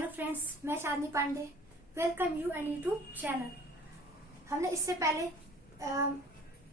Hello friends, मैं Chandni Pandey. Welcome you and YouTube channel. हमने इससे पहले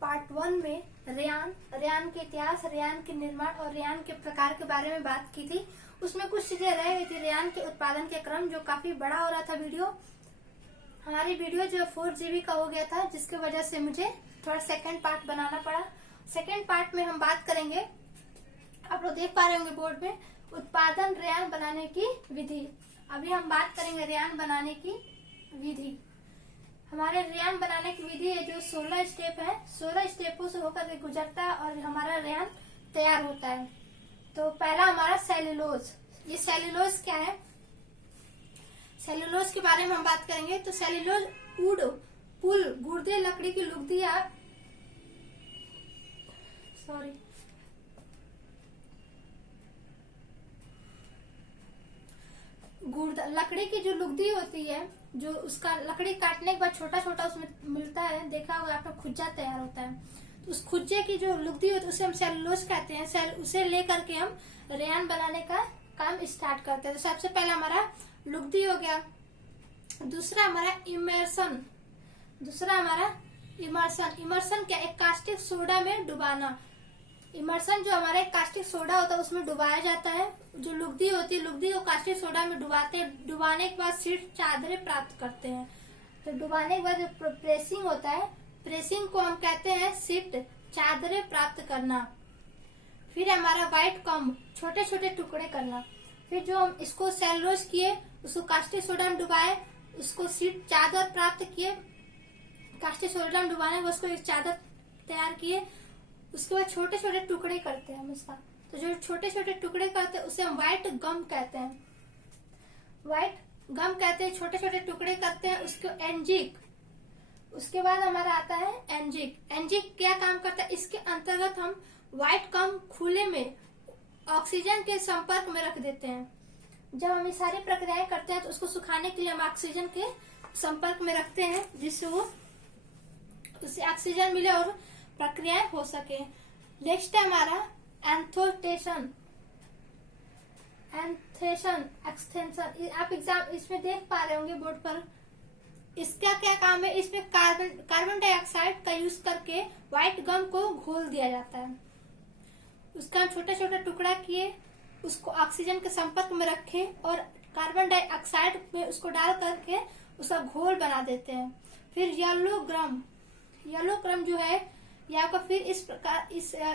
पार्ट 1 में रेयान के इतिहास, रेयान के निर्माण और रेयान के प्रकार के बारे में बात की थी। उसमें कुछ चीजें रह गई थी। रेयान के उत्पादन के क्रम जो काफी बड़ा हो रहा था। हमारी वीडियो जो 4 GB का हो गया था, जिसकी वजह से मुझे थोड़ा सेकंड पार्ट बनाना पड़ा। सेकंड पार्ट में हम बात करेंगे, आप लोग देख पा रहे होंगे बोर्ड में, उत्पादन रेयान बनाने की विधि। अभी हम बात करेंगे रेयान बनाने की विधि। हमारे रेयान बनाने की विधि है जो 16 स्टेप है। 16 स्टेपों से होकर के गुजरता है और हमारा रेयान तैयार होता है। तो पहला हमारा सेल्यूलोज। ये सेल्यूलोज क्या है? सेल्यूलोज के बारे में हम बात करेंगे। तो सेल्यूलोज पुल गुर्दे लकड़ी की लुगदी या लकड़ी की जो लुगदी होती है, जो उसका लकड़ी काटने के बाद छोटा छोटा उसमें मिलता है, देखा होगा आपका खुज्जा तैयार होता है। तो उस खुज्जे की जो लुगदी होती है उसे हम सेल्यूलोज कहते हैं। उसे लेकर के हम रेयान बनाने का काम स्टार्ट करते हैं। तो सबसे पहला हमारा लुगदी हो गया। दूसरा हमारा इमर्सन। इमर्सन क्या? एक कास्टिक सोडा में डुबाना। इमर्सन जो हमारा एक कास्टिक सोडा होता है उसमें डुबाया जाता है। जो लुगदी होती है, लुगदी को कास्टिक सोडा में डुबाते हैं। डुबाने के बाद सीट चादरें प्राप्त करते हैं। तो डुबाने के बाद जो प्रेसिंग होता है, प्रेसिंग को हम कहते हैं सीट चादरें प्राप्त करना। फिर हमारा व्हाइट कॉम्ब, छोटे छोटे टुकड़े करना। फिर जो हम इसको सेल्यूलोज किए, उसको कास्टिक सोडा में डुबाए, उसको सीट चादर प्राप्त किए। कास्टिक सोडा में डुबाने के उसको एक चादर तैयार किए। उसके बाद छोटे छोटे टुकड़े करते हैं हम इसका। तो जो छोटे छोटे टुकड़े करते हैं उसे हम व्हाइट गम कहते हैं। छोटे छोटे टुकड़े करते हैं उसको एंजिक। उसके बाद हमारा आता है एंजिक। एंजिक क्या काम करता है? इसके अंतर्गत हम व्हाइट गम खुले में ऑक्सीजन के संपर्क में रख देते हैं। जब हम ये सारी प्रक्रियाएं करते हैं तो उसको सुखाने के लिए हम ऑक्सीजन के संपर्क में रखते हैं, जिससे उसे ऑक्सीजन मिले और प्रक्रियाएं हो सके। नेक्स्ट है हमारा एक्सटेंशन। आप एग्जाम इसमें देख पा रहे होंगे बोर्ड पर। इसका क्या काम है? इसमें कार्बन डाइऑक्साइड का यूज करके व्हाइट गम को घोल दिया जाता है। उसका छोटा छोटा टुकड़ा किए, उसको ऑक्सीजन के संपर्क में रखे और कार्बन डाइऑक्साइड में उसको डाल करके उसका घोल बना देते हैं। फिर येलो क्रम जो है यहाँ का, फिर इस प्रकार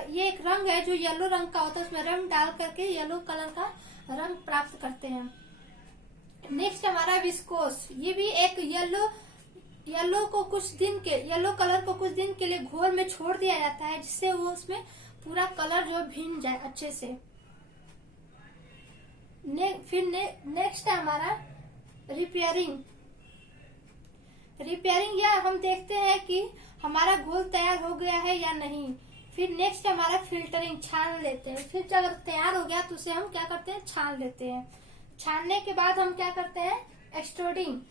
ये एक रंग है जो येलो रंग का होता है। उसमें रंग डाल करके येलो कलर का रंग प्राप्त करते हैं। नेक्स्ट हमारा विस्कोस। ये भी एक येलो कलर को कुछ दिन के लिए घोल में छोड़ दिया जाता है, जिससे वो उसमें पूरा कलर जो भिन जाए अच्छे से। फिर नेक्स्ट है हमारा रिपेयरिंग या हम देखते हैं कि हमारा घोल तैयार हो गया है या नहीं। फिर नेक्स्ट हमारा फिल्टरिंग, छान लेते हैं। फिर जब तैयार हो गया तो उसे हम क्या करते हैं? छान लेते हैं। छानने के बाद हम क्या करते हैं? एक्सट्रूडिंग।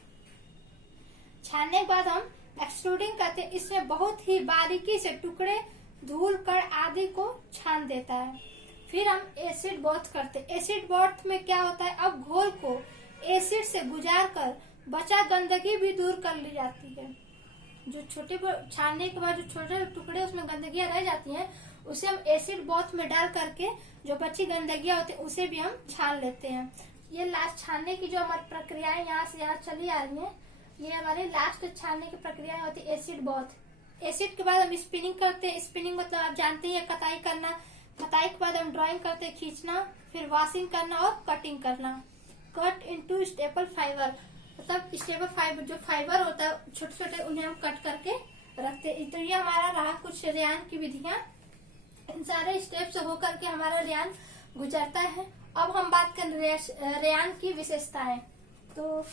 छानने के बाद हम एक्सट्रूडिंग करते हैं। इसमें बहुत ही बारीकी से टुकड़े, धूल, कण आदि को छान देता है। फिर हम एसिड बॉथ करते हैं। एसिड बॉथ में क्या होता है? अब घोल को एसिड से गुजार कर बचा गंदगी भी दूर कर ली जाती है। जो छानने के बाद जो छोटे टुकड़े उसमें गंदगियां रह जाती हैं, उसे हम एसिड बॉथ में डाल करके जो बची गंदगियां होती है उसे भी हम छान लेते हैं। ये लास्ट छानने की जो हमारी प्रक्रियाएं यहाँ से यहाँ चली आ रही है, ये हमारी लास्ट छानने की प्रक्रिया होती है एसिड बॉथ। एसिड के बाद हम स्पिनिंग करते हैं। स्पिनिंग मतलब आप जानते हैं कताई करना। कताई के बाद हम ड्राइंग करते हैं, खींचना, फिर वॉशिंग करना और कटिंग करना। कट इनटू स्टेपल फाइबर, मतलब स्टेपल फाइबर जो फाइबर होता है छोटे छोटे, उन्हें हम कट करके रखते हैं। तो ये हमारा रहा कुछ रेयान की विधियां। इन सारे स्टेप से होकर के हमारा रेयान गुजरता है। अब हम बात करें रेयान की विशेषताएं। तो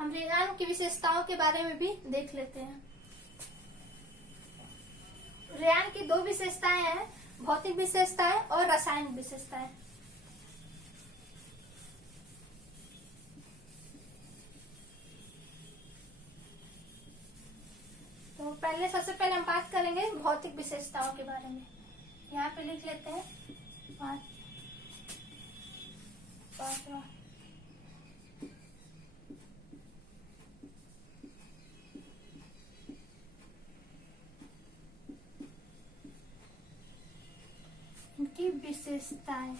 हम रेयान की विशेषताओं के बारे में भी देख लेते हैं। रेयान की 2 विशेषताएं हैं, भौतिक विशेषताएं और रासायनिक विशेषताएं। तो सबसे पहले हम बात करेंगे भौतिक विशेषताओं के बारे में। यहाँ पे लिख लेते हैं 5वां। विशेषताएं।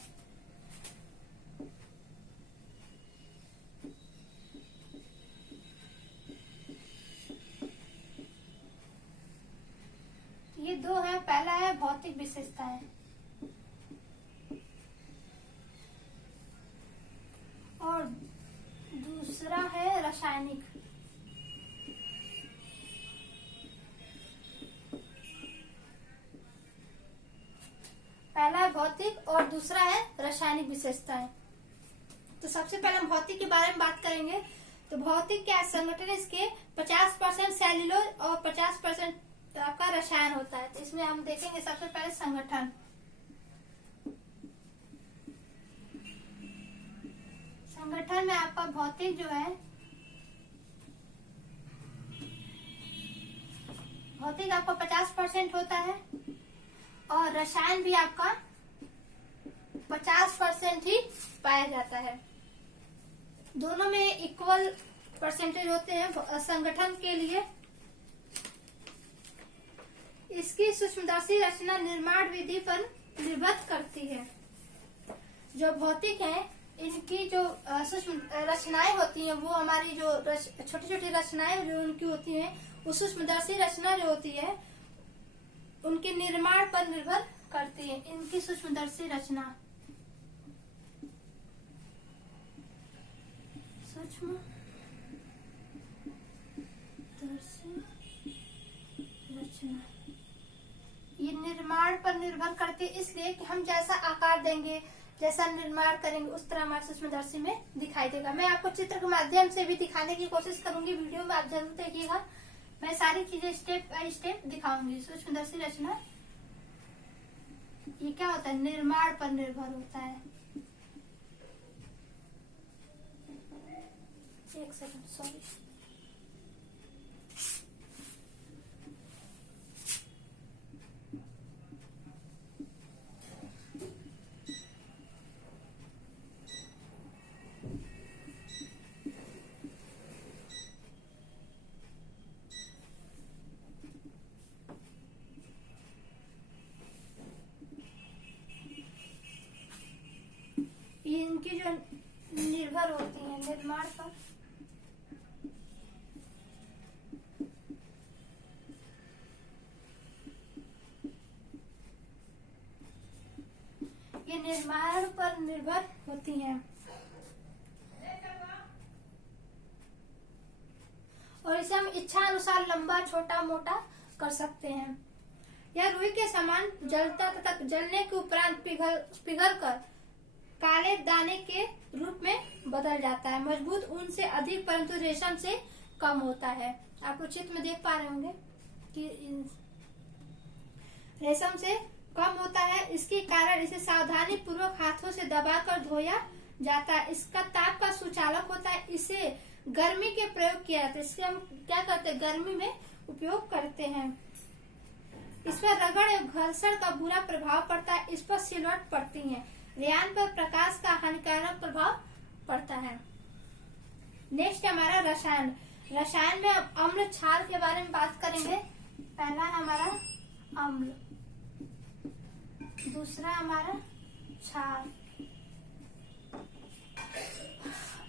ये दो है, पहला है भौतिक विशेषताएं और दूसरा है रासायनिक। पहला है भौतिक और दूसरा है रासायनिक विशेषताएं। तो सबसे पहले हम भौतिक के बारे में बात करेंगे। तो भौतिक क्या संगठन, इसके 50% सेल्यूलोज और 50% आपका रसायन होता है। तो इसमें हम देखेंगे सबसे पहले संगठन। संगठन में आपका भौतिक जो है, भौतिक आपका 50% होता है और रसायन भी आपका 50% ही पाया जाता है। दोनों में इक्वल परसेंटेज होते हैं। संगठन के लिए इसकी सूक्ष्मदर्शी रचना निर्माण विधि पर निर्भर करती है। जो भौतिक है, इनकी जो सूक्ष्म रचनाएं होती हैं, वो हमारी जो छोटी छोटी रचनाएं जो उनकी होती हैं, वो सूक्ष्मदर्शी रचना जो होती है उनके निर्माण पर निर्भर करती है। इनकी सूक्ष्मदर्शी रचना, सूक्ष्मदर्शी रचना ये निर्माण पर निर्भर करती है, इसलिए कि हम जैसा आकार देंगे, जैसा निर्माण करेंगे, उस तरह हमारे सूक्ष्मदर्शी में दिखाई देगा। मैं आपको चित्र के माध्यम से भी दिखाने की कोशिश करूंगी, वीडियो में आप जरूर देखिएगा। मैं सारी चीजें स्टेप बाय स्टेप दिखाऊंगी। सूक्ष्मदर्शी रचना ये क्या होता है, निर्माण पर निर्भर होता है। एक सेकंड, सॉरी। इनकी जो निर्भर होती है निर्माण पर, ये निर्माण पर निर्भर होती हैं और इसे हम इच्छा अनुसार लंबा छोटा मोटा कर सकते हैं। यह रुई के समान जलता तथा जलने के उपरांत पिघल कर काले दाने के रूप में बदल जाता है। मजबूत ऊन से अधिक परंतु रेशम से कम होता है। आप लोग चित्र में देख पा रहे होंगे कि रेशम से कम होता है। इसके कारण इसे सावधानी पूर्वक हाथों से दबाकर धोया जाता है। इसका ताप का सुचालक होता है। इसे गर्मी के प्रयोग किया जाता है। इसके हम क्या करते हैं, गर्मी में उपयोग करते हैं। इस पर रगड़ एवं घर्षण का बुरा प्रभाव पड़ता है। इस पर सिलवट पड़ती है। रेयान पर प्रकाश का हानिकारक प्रभाव पड़ता है। नेक्स्ट हमारा रसायन। रसायन में हम अम्ल क्षार के बारे में बात करेंगे। पहला है हमारा अम्ल, दूसरा हमारा क्षार।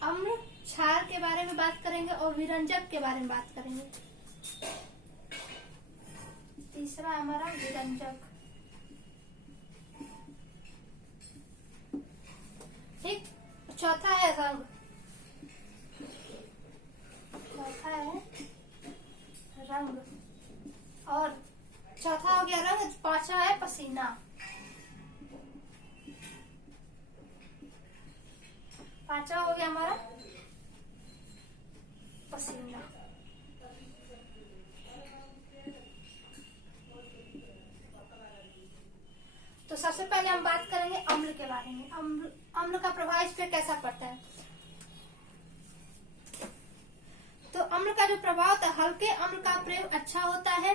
अम्ल क्षार के बारे में बात करेंगे और विरंजक के बारे में बात करेंगे। तीसरा हमारा विरंजक। ठीक, चौथा है रंग। चौथा है रंग और चौथा हो गया रंग। पांचवा है पसीना। पांचवा हो गया हमारा पसीना। तो सबसे पहले हम बात करेंगे अम्ल के बारे में। अम्ल का प्रभाव इस पर कैसा पड़ता है। तो अम्ल का जो प्रभाव होता है, हल्के अम्ल का प्रयोग अच्छा होता है,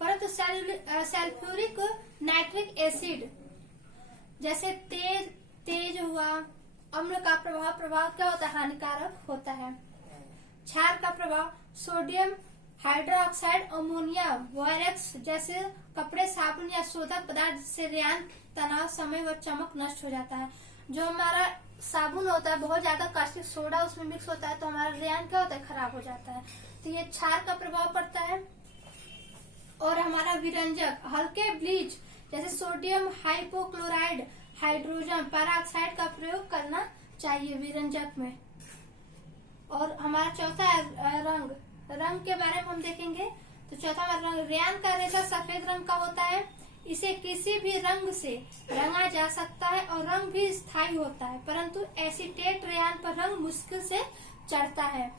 परंतु सल्फ्यूरिक नाइट्रिक एसिड जैसे तेज हुआ, अम्ल का प्रभाव क्या होता है, हानिकारक होता है। क्षार का प्रभाव सोडियम हाइड्रोक्साइड अमोनिया बोरेक्स जैसे कपड़े, साबुन या शोधक पदार्थ से रेयान तनाव, समय व चमक नष्ट हो जाता है। जो हमारा साबुन होता है बहुत ज्यादा कास्टिक सोडा उसमें मिक्स होता है तो हमारा रेयान क्या होता है, खराब हो जाता है। तो ये क्षार का प्रभाव पड़ता है। और हमारा विरंजक हल्के ब्लीच जैसे सोडियम हाइपोक्लोराइड, हाइड्रोजन पेरोक्साइड का प्रयोग करना चाहिए विरंजक में। और हमारा चौथा है रंग के बारे में हम देखेंगे। तो चौथा हमारा रंग, रेयान का रेशा सफेद रंग का होता है। इसे किसी भी रंग से रंगा जा सकता है और रंग भी स्थायी होता है, परंतु एसीटेट रेयान पर रंग मुश्किल से चढ़ता है।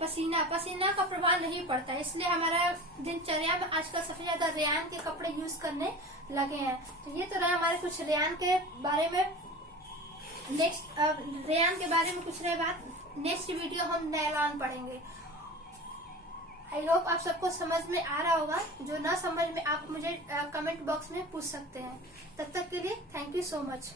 पसीना का प्रभाव नहीं पड़ता, इसलिए हमारा दिनचर्या में आजकल सबसे ज्यादा रेयान के कपड़े यूज करने लगे हैं। तो ये तो रहा हमारे कुछ रेयान के बारे में। नेक्स्ट रेयान के बारे में कुछ रहे बात, नेक्स्ट वीडियो हम नायलॉन पढ़ेंगे। आई होप आप सबको समझ में आ रहा होगा। जो ना समझ में आप मुझे कमेंट बॉक्स में पूछ सकते हैं। तब तक के लिए थैंक यू सो मच।